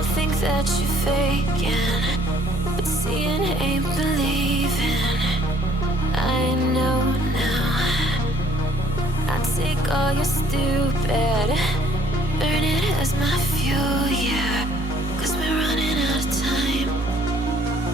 All think that you're faking, but seeing ain't believing. I know now. I take all your stupid, burn it as my fuel, yeah. Cause we're running out of time,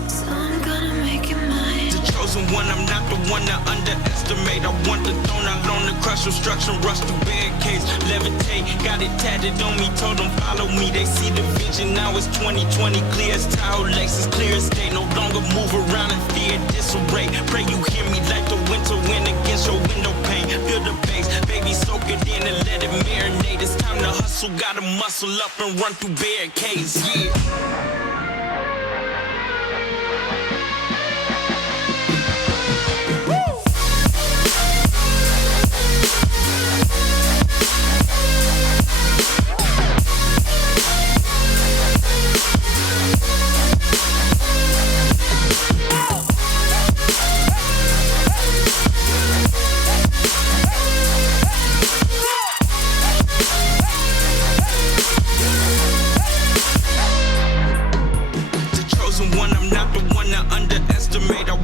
so I'm gonna make it mine. The chosen one, I'm not the one to underestimate. I want the throne, I loan the crush, obstruction, rush through barricades, levitate. Got it tatted on me, told them follow me. They see the vision, now it's 2020, clear as tile, Lexus, clear as day. No longer move around in fear, disarray. Pray you hear me like the winter wind against your window pane. Feel the bass, baby, soak it in and let it marinate. It's time to hustle, gotta muscle up and run through barricades, yeah.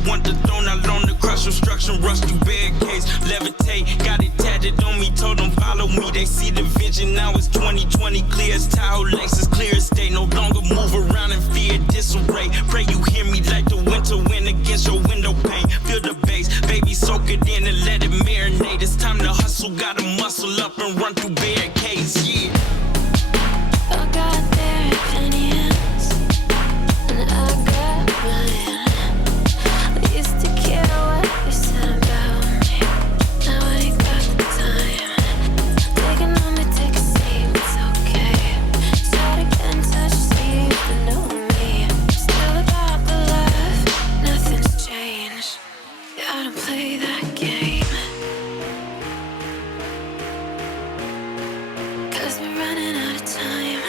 Want the throne, I loan the crush, obstruction, rush through barricades, levitate. Got it tatted on me, told them follow me. They see the vision, now it's 2020, clear as tile, Lexus, clear as day. No longer move around in fear, disarray. Pray you hear me like the winter wind against your window pane. Feel the bass, baby, soak it in and let it marinate. It's time to hustle, gotta muscle up and run through barricades, yeah. I got their opinions, and I got mine. Used to care what you said about me. Now I ain't got the time. Taking on me, take a seat, it's okay. Try to get in touch, see if you know me. Still about the love, nothing's changed. Yeah, I don't play that game. Cause we're running out of time.